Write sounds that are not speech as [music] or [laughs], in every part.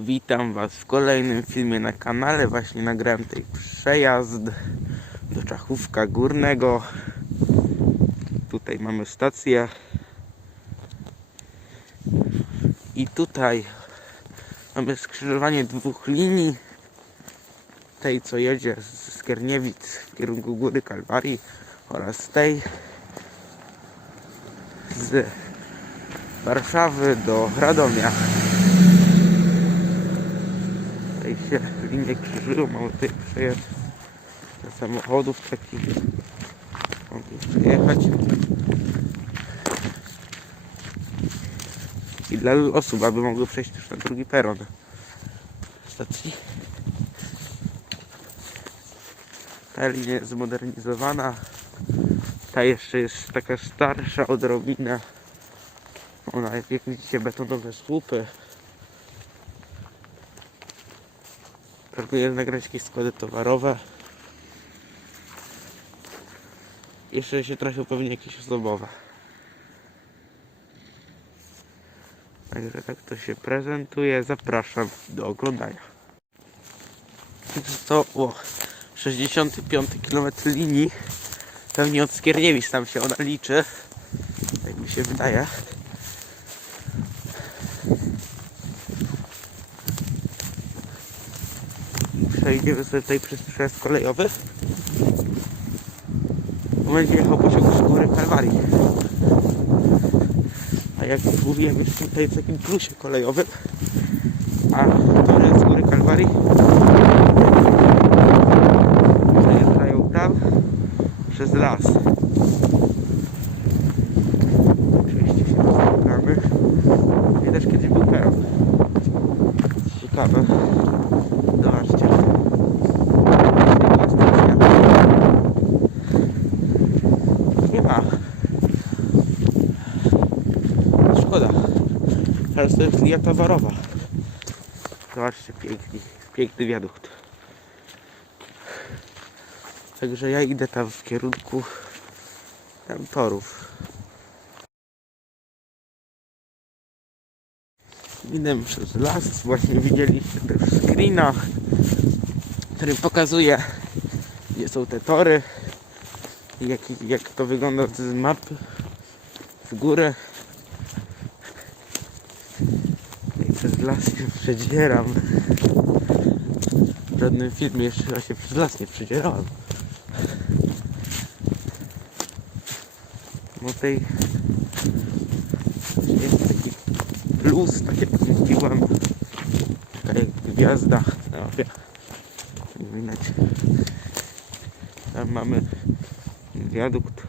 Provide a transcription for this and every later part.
Witam Was w kolejnym filmie na kanale. Właśnie nagrałem tutaj przejazd do Czachówka Górnego. Tutaj mamy stację. I tutaj mamy skrzyżowanie dwóch linii. Tej, co jedzie z Skierniewic w kierunku Góry Kalwarii oraz tej z Warszawy do Radomia. Tutaj się linie krzyżują, mamy tutaj przejazd dla samochodów takich. Mogę przejechać. I dla osób, aby mogły przejść też na drugi peron stacji. Ta linia jest zmodernizowana. Ta jeszcze jest taka starsza odrobinę. Ona, jak widzicie, betonowe słupy. Planuję nagrać jakieś składy towarowe. Jeszcze się trafią pewnie jakieś osobowe. Także tak to się prezentuje. Zapraszam do oglądania. To o, 65 km linii. Pewnie od Skierniewic tam się ona liczy. Tak mi się wydaje. Przejdziemy sobie tutaj przez przejazd kolejowy. Będzie jechał pociąg z góry Kalwarii. A jak mówiłem już tutaj w takim plusie kolejowym, a tory z góry Kalwarii przejeżdżają tam przez las. Oczywiście się spotkamy. Widać kiedyś był peron. Ciekawe. Zobaczcie. Stacja. Nie ma. Szkoda. Teraz to jest linia towarowa. Zobaczcie, piękny, piękny wiadukt. Także ja idę tam w kierunku tam torów. Idę przez las, właśnie widzieliście też screena, który pokazuje gdzie są te tory jak, jak to wygląda z mapy w górę. I przez las się przedzieram. W żadnym filmie jeszcze ja się przez las nie przedzierałem. No tej jest taki plus, tak jak mówiłem. Taka jak gwiazda na mapie. Tam mamy wiadukt.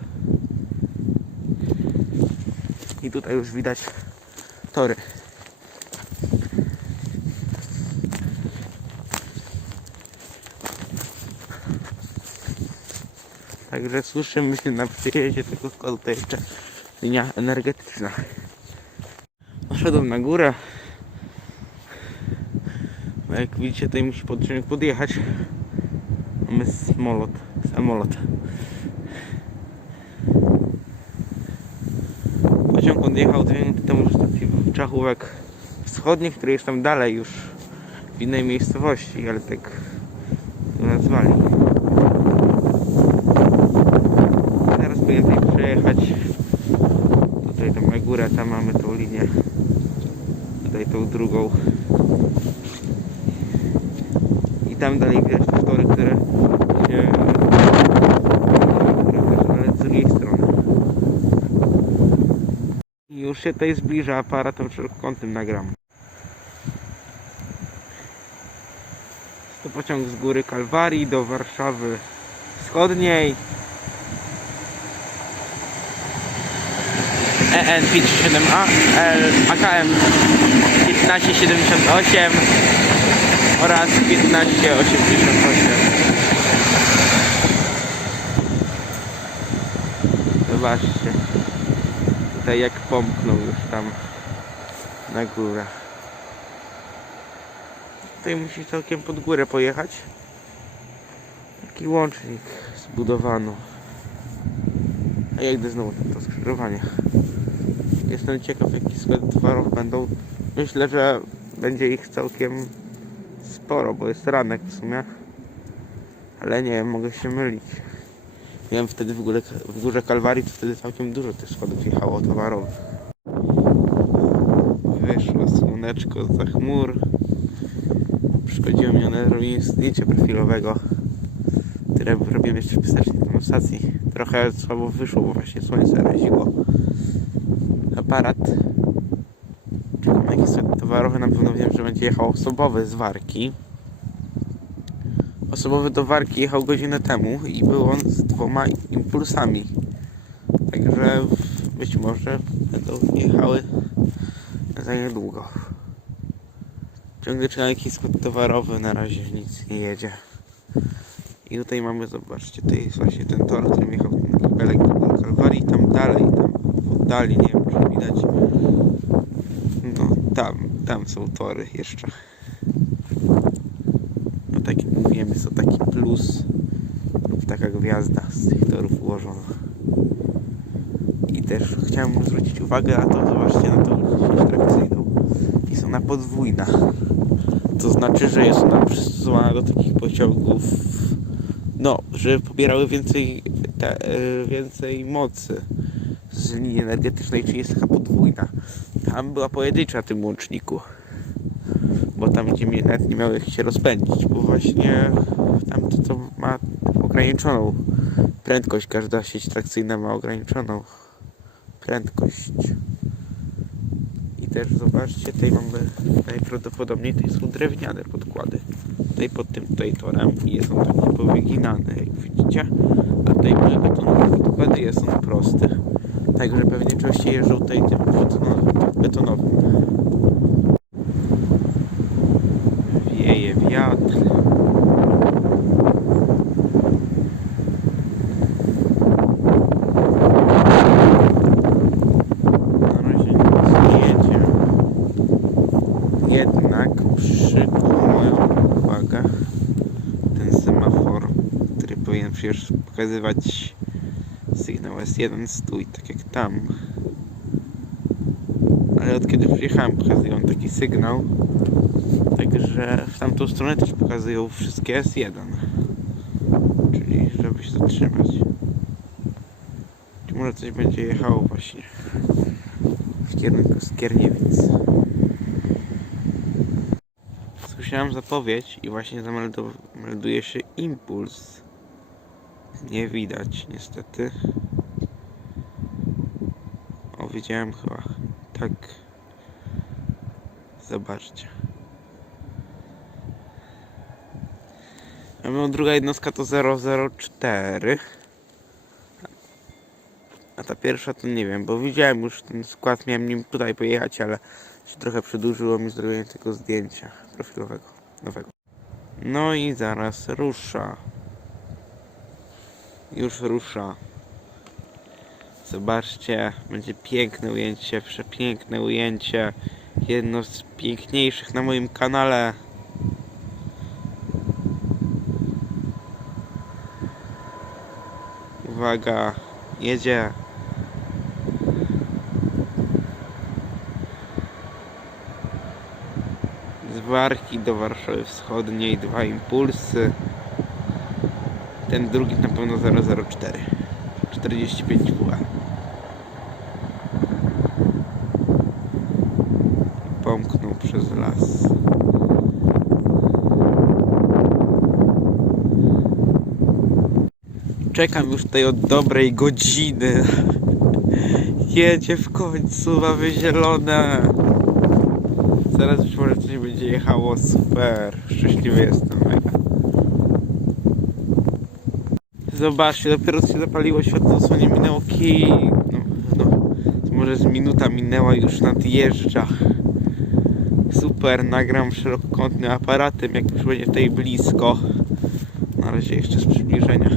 I tutaj już widać tory. Także słyszymy się na przyjeździe tego składu to jeszcze linia energetyczna. Poszedłem na górę. No Jak widzicie tutaj musi podciągnik podjechać. Mamy samolot. Samolot. Pociąg odjechał minuty temu do stacji Czachówek Wschodniej, który jest tam dalej już w innej miejscowości, ale tak to nazwali. Teraz powinien przejechać. Tutaj na górę, tam mamy tą linię. Tutaj tą drugą. I tam dalej widać te tory, które się ale z drugiej strony. I już się tutaj zbliża aparatem szerokokątnym nagram. To pociąg z góry Kalwarii do Warszawy Wschodniej. EN 57A, L, AKM 1578 oraz 1588. Zobaczcie. Tutaj jak pomknął już tam na górę. Tutaj musi całkiem pod górę pojechać. Taki łącznik zbudowano. A ja idę znowu to skrzyżowanie. Jestem ciekaw jaki skład towarów będą. Myślę, że będzie ich całkiem sporo, bo jest ranek w sumie. Ale nie wiem, mogę się mylić. Wiem, wtedy w, ogóle, w Górze Kalwarii to wtedy całkiem dużo tych składów jechało towarowych. Wyszło słoneczko za chmur. Przychodziło mi one robienie zdjęcia profilowego, które robiłem jeszcze w pisacznej stacji. Trochę słabo wyszło, bo właśnie słońce raziło. Aparat. Sklep towarowy, na pewno wiem, że będzie jechał osobowy z Warki. Osobowy do Warki jechał godzinę temu i był on z dwoma impulsami. Także być może będą jechały za niedługo. Ciągle czekam jakiś skład towarowy, na razie nic nie jedzie. I tutaj mamy, zobaczcie, to jest właśnie ten tor, którym jechał ten kabelek do Kalwarii, tam dalej, tam w oddali, nie czy widać. No tam, tam są tory jeszcze. No tak jak mówiłem, jest to taki plus lub taka gwiazda z tych torów ułożona. I też chciałem zwrócić uwagę na to, zobaczcie na tą sieć trakcyjną. Jest ona podwójna. To znaczy, że jest ona przystosowana do takich pociągów, no, że pobierały więcej, te, e, więcej mocy z linii energetycznej, czyli jest taka podwójna. Tam była pojedyncza na tym łączniku, bo tam gdzie mnie nawet nie miały się rozpędzić, bo właśnie tam to, ma ograniczoną prędkość, każda sieć trakcyjna ma ograniczoną prędkość. I też zobaczcie, tutaj mamy najprawdopodobniej tutaj są drewniane podkłady. Tutaj pod tym tutaj torem jest on taki powyginany, jak widzicie. A tutaj mamy betonowe podkłady jest on prosty. Także pewnie częściej jeżdżą tutaj tym betonowym. Wieje wiatr. Na razie nic nie jedzie. Jednak przykuł moją uwagę ten semafor, który powinien przecież pokazywać sygnał S1 stój, tak jak tam. Ale od kiedy przyjechałem pokazują taki sygnał, także w tamtą stronę też pokazują wszystkie S1. Czyli żeby się zatrzymać. Czy może coś będzie jechało właśnie w kierunku Skierniewic. Słyszałem zapowiedź i właśnie zamelduje się impuls. Nie widać niestety. O, widziałem chyba. Tak. Zobaczcie. A moja druga jednostka to 004. A ta pierwsza to nie wiem, bo widziałem już ten skład, miałem nim tutaj pojechać, ale się trochę przedłużyło mi zrobienie tego zdjęcia profilowego, nowego. No i zaraz rusza. Już rusza. Zobaczcie, będzie piękne ujęcie, przepiękne ujęcie. Jedno z piękniejszych na moim kanale. Uwaga, jedzie. Z Warki do Warszawy Wschodniej dwa impulsy. Ten drugi na pewno 004. 45 WA. Pomknął przez las. Czekam już tutaj od dobrej godziny. Jedzie w końcu, mamy zielone. Zaraz już może coś będzie jechało super. Szczęśliwy jestem mega. Zobaczcie, dopiero się zapaliło światło, dosłownie minęło kij. No, no, może z minuta minęła już nadjeżdża. Super, nagram szerokokątnym aparatem, jak już będzie tutaj blisko. Na razie jeszcze z przybliżenia.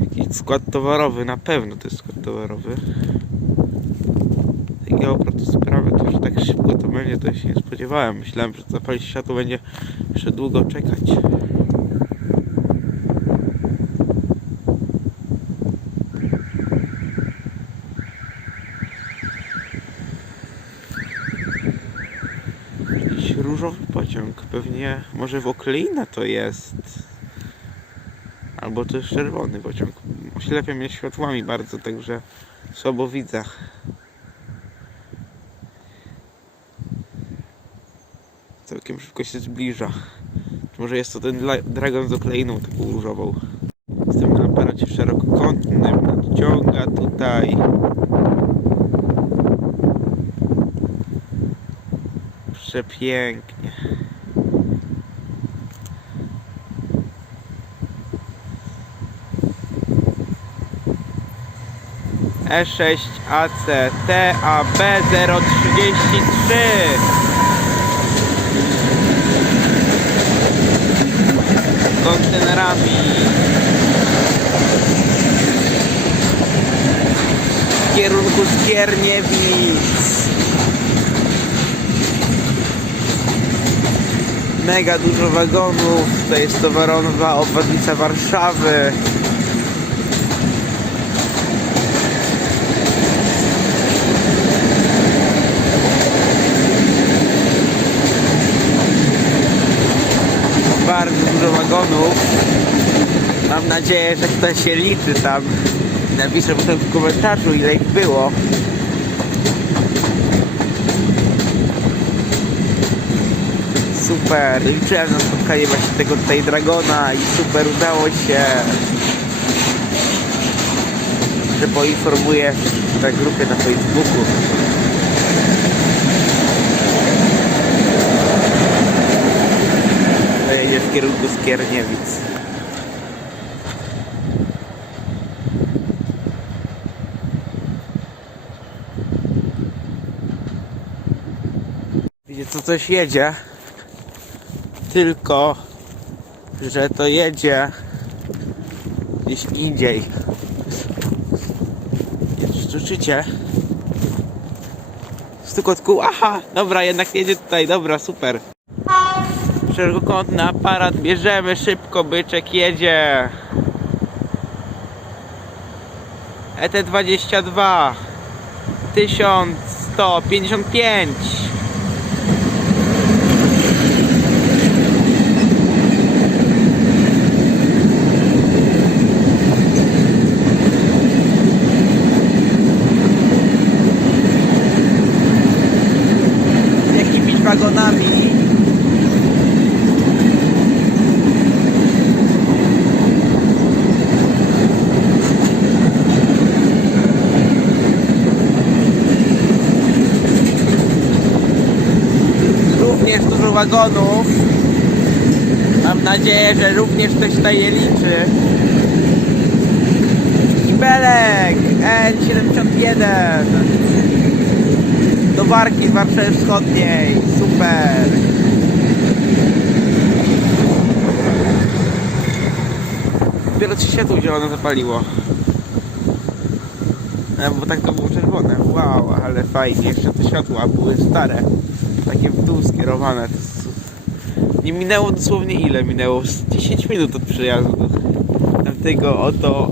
Jakiś skład towarowy, na pewno to jest skład towarowy. Oprę to sprawę, to że tak szybko to będzie, to się nie spodziewałem. Myślałem, że zapalić światło będzie jeszcze długo czekać. różowy pociąg. Pewnie może w Okleina to jest. Albo to jest czerwony pociąg. Oślepia mnie światłami bardzo, także słabo widzę. Całkiem szybko się zbliża. Może jest to ten dragon z okleiną taką różową? Jestem na aparacie szerokokątnym, nadciąga tutaj. Przepięknie. E6 AC TAB 033 kontenerami w kierunku Skierniewic. Mega dużo wagonów, to jest towarowa obwodnica Warszawy. Bardzo dużo wagonów. Mam nadzieję, że ktoś się liczy tam. Napiszę potem w komentarzu ile ich było. Super, liczyłem na spotkanie właśnie tego tutaj Dragona i super udało się. Że poinformuję na grupie na Facebooku. To jedzie w kierunku Skierniewic. Wiecie, to coś jedzie. Tylko, że to jedzie gdzieś indziej. Słyszycie? Stukotku, aha, dobra, jednak jedzie tutaj, dobra, super. Szerokokątny aparat, bierzemy szybko, byczek jedzie. E ET22 1155 jakimiś wagonami również dużo wagonów. Mam nadzieję, że również ktoś tutaj je liczy. Kibelek L71 do Warki z Warszawy Wschodniej. Super. Dopiero się światło zielone zapaliło. E, bo tak to było czerwone. Wow, ale fajnie. Jeszcze te światła były stare. Dół skierowane. Nie minęło dosłownie ile? Minęło z 10 minut od przyjazdu. Tego oto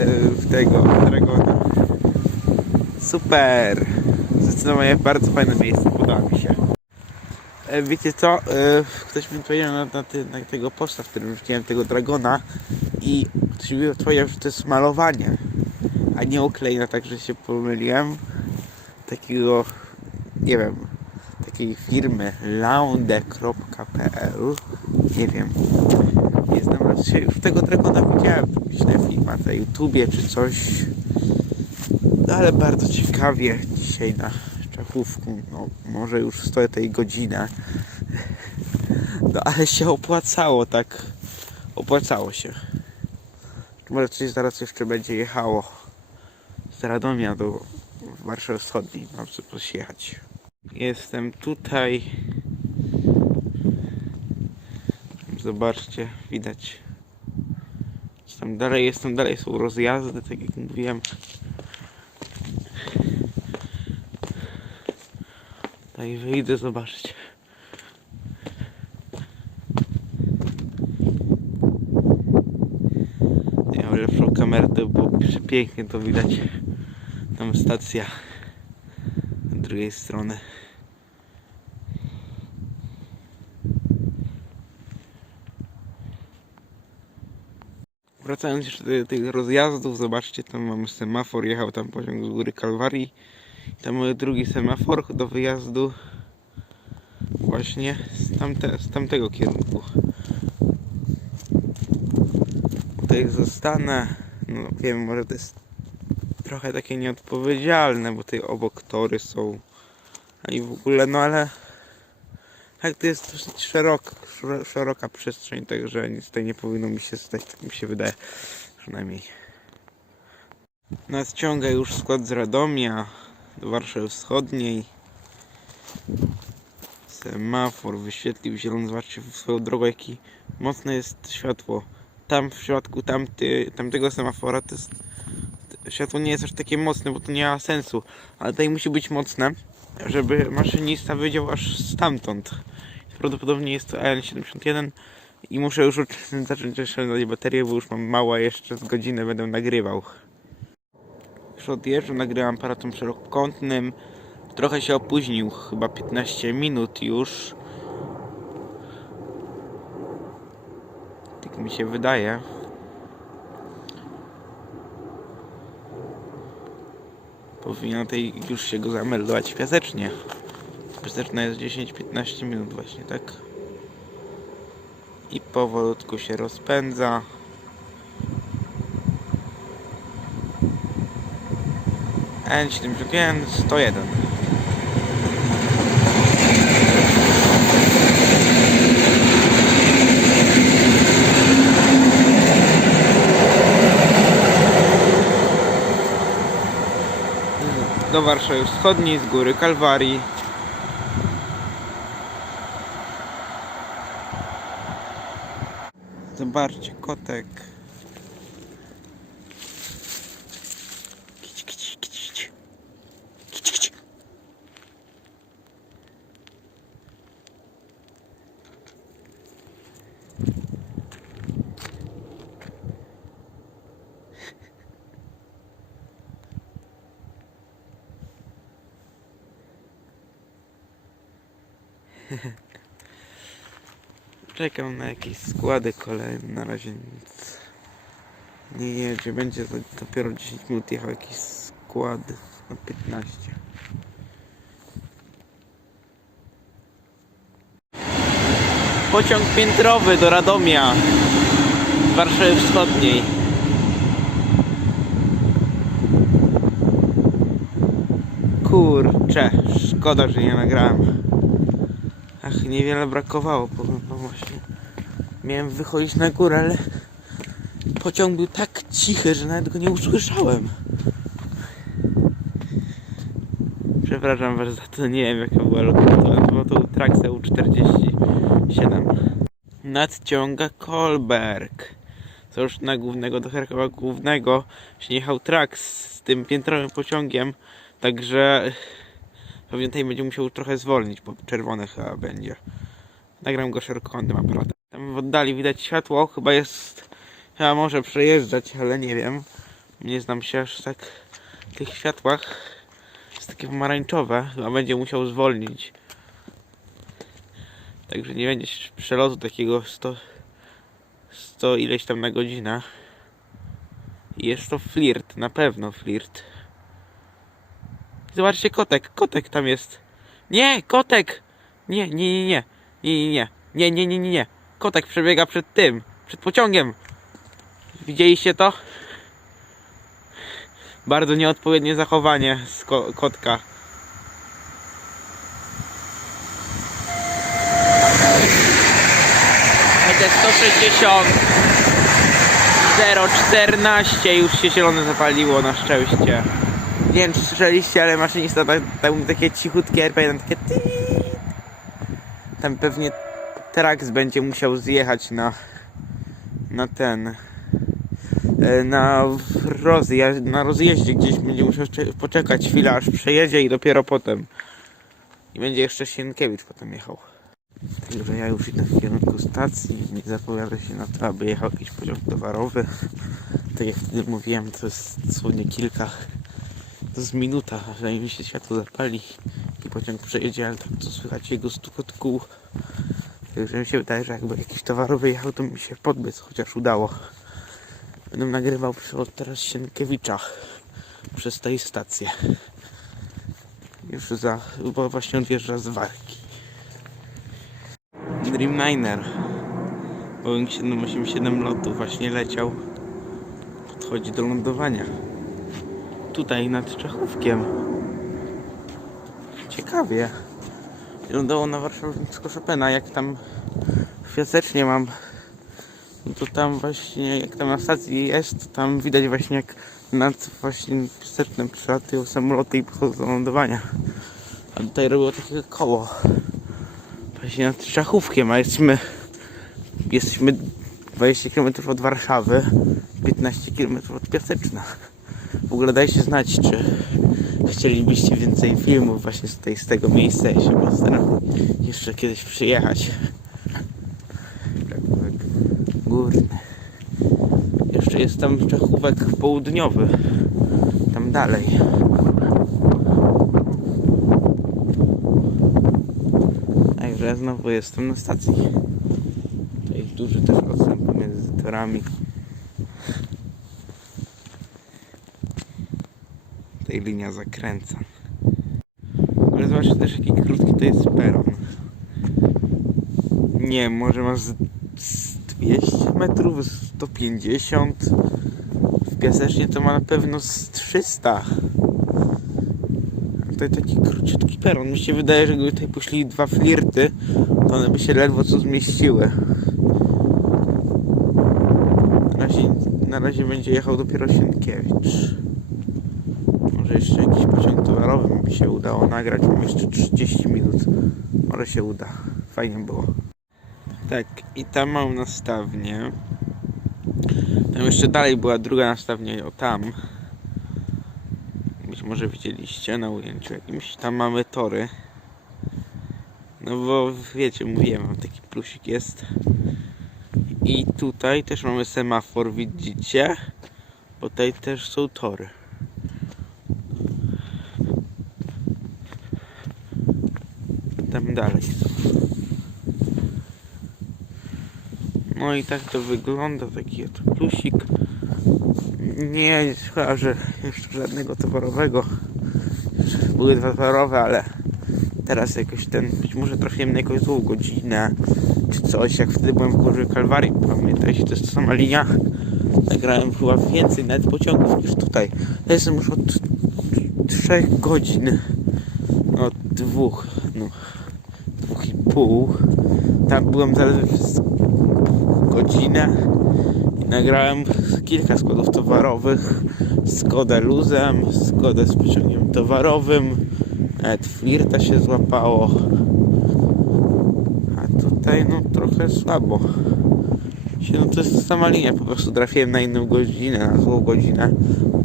e, w tego dragona. Super! Zdecydowanie bardzo fajne miejsce, podoba mi się. E, Wiecie co? E, Ktoś mi powiedział na, na, ty, na tego posta, w którym wrzuciłem tego dragona i ktoś mi odpowiedział, że to jest malowanie, a nie oklejna, także się pomyliłem. Takiego, nie wiem, takiej firmy launde.pl nie wiem, nie znam raczej, już tego dragona widziałem w jakichś na YouTubie czy coś. No ale bardzo ciekawie dzisiaj na Czechówku, no może już stoję tej godzinę. No ale się opłacało, tak. Opłacało się. Może coś zaraz jeszcze będzie jechało z Radomia do Warszawy Wschodniej. Mam sobie jechać. Jestem tutaj. Zobaczcie, widać. Tam dalej jestem, dalej są rozjazdy, tak jak mówiłem. I wyjdę zobaczyć. Nie mam lepszą kamerę, było przepięknie to widać. Tam stacja z drugiej strony. Wracając jeszcze do tych rozjazdów, zobaczcie, tam mamy semafor, jechał tam pociąg z góry Kalwarii. Tam mamy drugi semafor do wyjazdu właśnie z, tamte, z tamtego kierunku. Tutaj zostanę. No wiem, może to jest trochę takie nieodpowiedzialne, bo tutaj obok tory są. I w ogóle, no ale tak to jest dosyć szeroka, szero- szeroka przestrzeń, także nic tutaj nie powinno mi się stać, tak mi się wydaje przynajmniej. Nadciąga już skład z Radomia do Warszawy Wschodniej. Semafor wyświetlił zielony, zobaczcie w swoją drogą jaki mocne jest światło. Tam w środku tamty, tamtego semafora to jest, światło nie jest aż takie mocne, bo to nie ma sensu, ale tutaj musi być mocne, żeby maszynista wiedział aż stamtąd. Prawdopodobnie jest to AN71 i muszę już zacząć oszczędzać baterię, bo już mam mała jeszcze z godziny będę nagrywał. Już odjeżdżam, nagrywam aparatem szerokokątnym. Trochę się opóźnił, chyba 15 minut już. Tak mi się wydaje. Powinien tej już się go zameldować piasecznie. Piaseczna jest 10-15 minut właśnie, tak? I powolutku się rozpędza. N71 101 Warszawy Wschodniej z góry Kalwarii. Zobaczcie, kotek. [laughs] Czekam na jakieś składy kolejne, na razie nic nie jedzie, będzie dopiero 10 minut jechał jakiś skład na 15. Pociąg piętrowy do Radomia Warszawy Wschodniej. Kurczę, szkoda, że nie nagrałem. Ach, niewiele brakowało, powiem wam właśnie. Miałem wychodzić na górę, ale pociąg był tak cichy, że nawet go nie usłyszałem. Przepraszam was za to, nie wiem jaka była lokacja, bo to był Trax EU47. Nadciąga Kolberg. Co już na głównego do Charkowa głównego się jechał Trax z tym piętrowym pociągiem, także Pewnie tutaj będzie musiał trochę zwolnić, bo czerwone chyba będzie. Nagram go szerokokątnym aparatem. Tam w oddali widać światło, chyba jest... Chyba może przejeżdżać, ale nie wiem. Nie znam się aż tak w tych światłach. Jest takie pomarańczowe, chyba będzie musiał zwolnić. Także nie będzie przelotu takiego 100... 100 ileś tam na godzinę. Jest to flirt, na pewno flirt. Zobaczcie, kotek, kotek tam jest. Nie, kotek! Nie, nie, nie, nie. Nie, nie, nie. Nie, nie, nie, nie. Kotek przebiega przed tym, przed pociągiem. Widzieliście to? Bardzo nieodpowiednie zachowanie z ko kotka. Będzie 160 014 już się zielone zapaliło na szczęście. Nie wiem czy słyszeliście, ale maszynista tak, tak mówi takie cichutkie RP1, takie. Tam pewnie Trax będzie musiał zjechać na na ten e, na rozjazd, na rozjeździe gdzieś będzie musiał poczekać chwilę aż przejedzie i dopiero potem. I będzie jeszcze Sienkiewicz potem jechał. Także ja już idę w kierunku stacji nie zapowiada się na to, aby jechał jakiś pociąg towarowy. Tak jak wtedy mówiłem to jest dosłownie kilka jest minuta, zanim się światło zapali i pociąg przejedzie, ale tak to słychać jego stukot kół. Także mi się wydaje, że jakby jakiś towarowy jechał, to mi się podbiec chociaż udało. Będę nagrywał od teraz Sienkiewicza przez tej stację. Już za, bo właśnie odjeżdża z Warki. Dreamliner. Boeing 787 lotu właśnie leciał. Podchodzi do lądowania. Tutaj nad Czechówkiem. Ciekawie. Lądowało na warszawskiego Chopina. Jak tam fiasecznie mam no to tam właśnie, jak tam na stacji jest, to tam widać właśnie jak nad właśnie wstecznym przylatują samoloty i podchodzą do lądowania. A tutaj robiło takie koło. Właśnie nad Czachówkiem, a jesteśmy, jesteśmy 20 km od Warszawy, 15 km od Piaseczna. W ogóle dajcie znać, czy chcielibyście więcej filmów właśnie z, tej, z tego miejsca. Ja się postaram jeszcze kiedyś przyjechać. Czachówek górny. Jeszcze jest tam Czechówek południowy. Tam dalej. Także znowu jestem na stacji. Jest duży też odstęp pomiędzy torami. Tutaj linia zakręca. Ale zobaczcie też jaki krótki to jest peron. Nie, może ma z, z 200 metrów, 150. W Piasecznie to ma na pewno z 300. A tutaj taki króciutki peron. Mi się wydaje, że gdyby tutaj poszli dwa flirty, to one by się ledwo co zmieściły. Na razie, na razie będzie jechał dopiero Sienkiewicz. Może jeszcze jakiś pociąg towarowy mi się udało nagrać. Mam jeszcze 30 minut. Może się uda. Fajnie było. Tak, i tam mam nastawnię. Tam jeszcze dalej była druga nastawnia, o tam. Być może widzieliście na ujęciu jakimś. Tam mamy tory. No bo wiecie, mówiłem, taki plusik jest. I tutaj też mamy semafor, widzicie? Bo tutaj też są tory. Tam dalej. No i tak to wygląda, taki oto plusik. Nie, że jeszcze żadnego towarowego. Były dwa towarowe, ale teraz jakoś ten, być może trafiłem na jakąś złą godzinę, czy coś, jak wtedy byłem w Górze Kalwarii, pamiętajcie, to jest ta sama linia. Nagrałem chyba więcej nawet pociągów niż tutaj. Ja jestem już od trzech godzin, no, od dwóch, no, dwóch i pół. Tam byłem zaledwie godzinę i nagrałem kilka składów towarowych. Skodę luzem, Skodę z pociągiem towarowym. Nawet flirta się złapało. A tutaj no trochę słabo. No to jest sama linia, po prostu trafiłem na inną godzinę, na złą godzinę,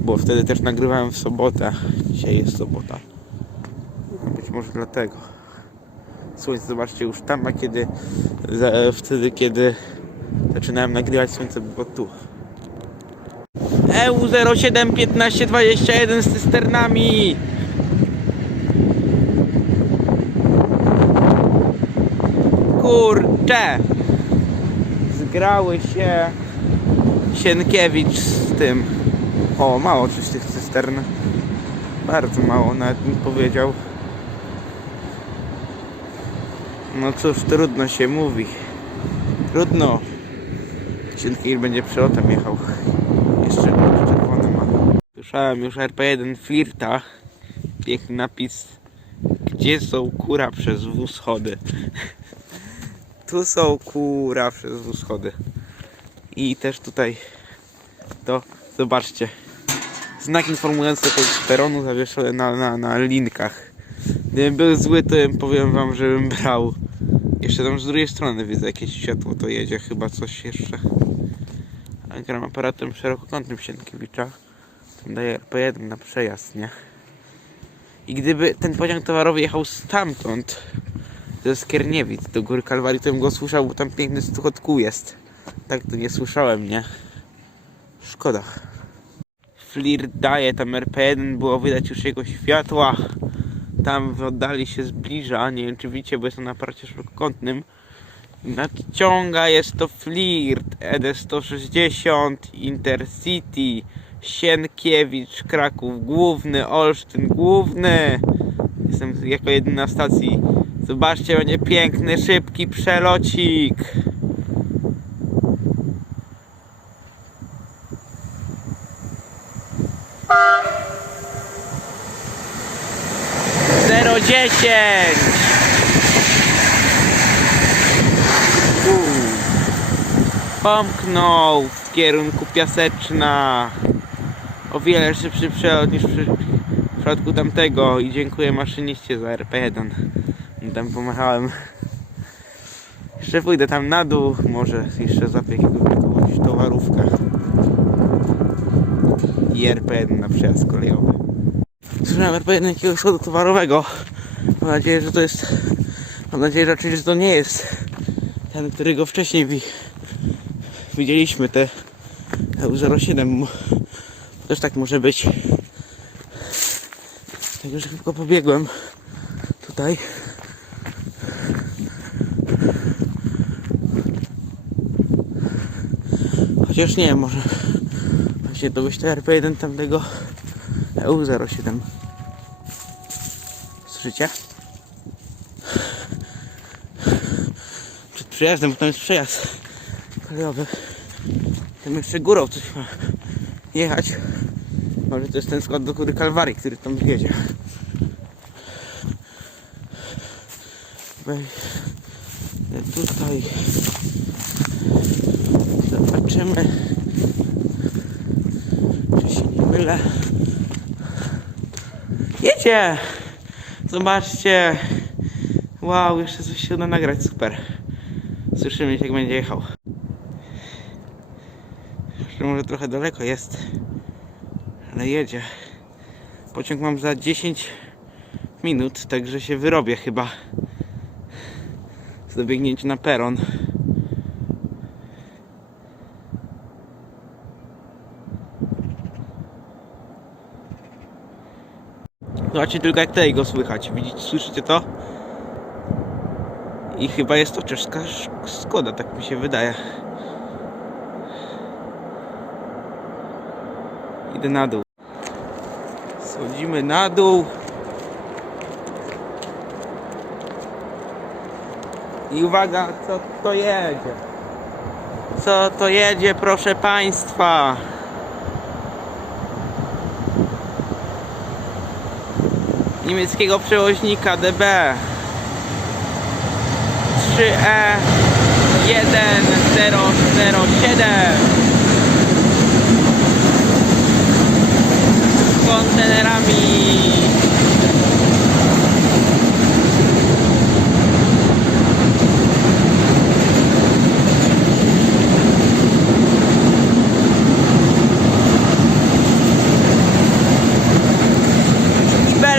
bo wtedy też nagrywałem w sobotę. Dzisiaj jest sobota. No być może dlatego. Słońce, zobaczcie, już tam, a kiedy za, wtedy, kiedy zaczynałem nagrywać, słońce było tu. EU 07 15 21 z cysternami! Kurcze! Zgrały się Sienkiewicz z tym. O, mało coś tych cystern. Bardzo mało, nawet mi powiedział. No cóż, trudno się mówi. Trudno. Sienkiewicz będzie przelotem jechał. Jeszcze czerwony ma. Słyszałem już RP1 Flirta. Piękny napis. Gdzie są kura przez wóz chody? [laughs] tu są kura przez wóz chody. I też tutaj to zobaczcie. Znak informujący tego peronu zawieszony na, na, na linkach. Gdybym był zły, to powiem wam, żebym brał. Jeszcze tam z drugiej strony widzę jakieś światło, to jedzie chyba coś jeszcze. A gram aparatem szerokokątnym Sienkiewicza. Tam daje RP1 na przejazd, nie? I gdyby ten pociąg towarowy jechał stamtąd, ze Skierniewic do Góry Kalwarii, to bym go słyszał, bo tam piękny stuchot kół jest. Tak to nie słyszałem, nie? Szkoda. Flirt daje, tam RP1 było widać już jego światła. Tam w oddali się zbliża, nie wiem czy widzicie, bo jest on na aparacie szerokokątnym. Nadciąga jest to Flirt, ED160, Intercity, Sienkiewicz, Kraków Główny, Olsztyn Główny. Jestem jako jedyny na stacji. Zobaczcie, będzie piękny, szybki przelocik. Zero dziesięć. Pomknął w kierunku Piaseczna. O wiele szybszy przelot niż przy w przypadku tamtego i dziękuję maszyniście za RP1. Tam pomachałem. Jeszcze pójdę tam na dół, może jeszcze zapię jakąś towarówkę. I RP1 na przejazd kolejowy. Słyszałem RP1 jakiegoś schodu towarowego. Mam nadzieję, że to jest... Mam nadzieję, oczywiście że to nie jest ten, którego wcześniej wi... widzieliśmy, te EU07. Też tak może być. Także szybko pobiegłem tutaj. Chociaż nie, może właśnie to wyślę RP1 tamtego EU07. Słyszycie? Przed przejazdem, bo tam jest przejazd kolejowy. Tam jeszcze górą coś ma jechać. Może to jest ten skład do góry Kalwarii, który tam jedzie. Wejdę tutaj. Zobaczymy. Czy się nie mylę. Jedzie! Zobaczcie. Wow, jeszcze coś się uda nagrać. Super. Słyszymy jak będzie jechał. Jeszcze może trochę daleko jest. Ale jedzie. Pociąg mam za 10 minut, także się wyrobię chyba. Z dobiegnięcia na peron. Zobaczcie tylko jak tutaj go słychać. Widzicie, słyszycie to? I chyba jest to czeska Skoda, tak mi się wydaje. Idę na dół. Schodzimy na dół. I uwaga, co to jedzie? Co to jedzie, proszę Państwa? Niemieckiego przewoźnika DB 3E 1007 z kontenerami.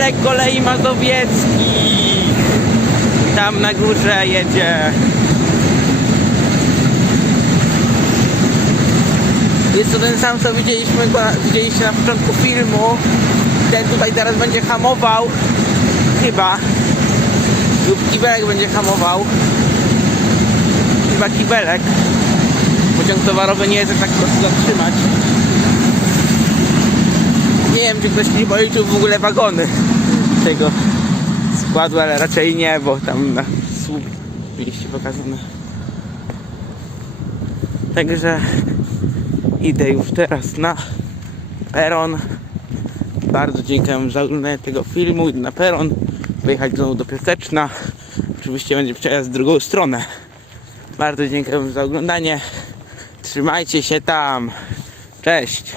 Belek kolei mazowiecki. Tam na górze jedzie. Jest to ten sam co widzieliśmy widzieliście na początku filmu. Ten tutaj teraz będzie hamował. Chyba. Lub kibelek będzie hamował. Chyba kibelek. Pociąg towarowy nie jest tak prosto zatrzymać. Nie wiem czy ktoś nie policzył w ogóle wagony tego składu, ale raczej nie, bo tam na słup mieliście pokazane. Także idę już teraz na peron. Bardzo dziękuję za oglądanie tego filmu. Idę na peron, pojechać znowu do Piaseczna. Oczywiście będzie przejazd w drugą stronę. Bardzo dziękuję za oglądanie. Trzymajcie się tam. Cześć.